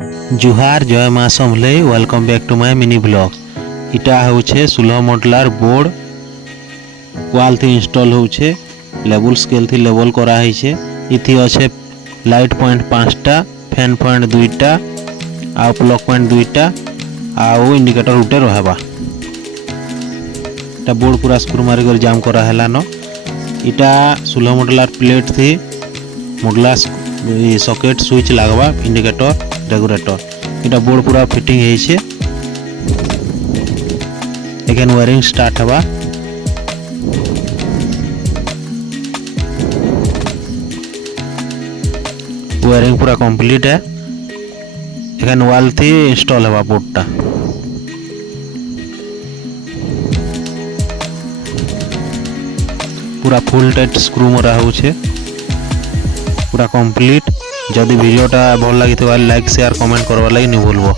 जुहार जय माँ Samlei welcome back to my mini blog. इटा होचे 16 मडलार बोर्ड वाल थी इंस्टॉल होचे लेवल स्केल थी लेवल करा है। इथि अच्छे लाइट पॉइंट 5टा फैन पॉइंट 2टा आ प्लग पॉइंट 2टा आ इंडिकेटर उठे रहबा। इटा बोर्ड पूरा स्क्रू मारी कर जाम करा हैला न। इटा 16 मडलार प्लेट थी मडला सॉकेट स्विच लगवा इंडिकेटर रेगुलेटर। इटा बोर्ड पूरा फिटिंग है छे। एखन वायरिंग स्टार्ट हवा। वायरिंग पूरा कंप्लीट है। एखन वाल थी इंस्टॉल हवा बोर्डटा। पूरा फुल टाइट स्क्रू मरा होचे पूरा कंप्लीट। जदि वीडियोटा भल लगी लाइक शेयर कमेंट करवा लगी नहीं भूलबो।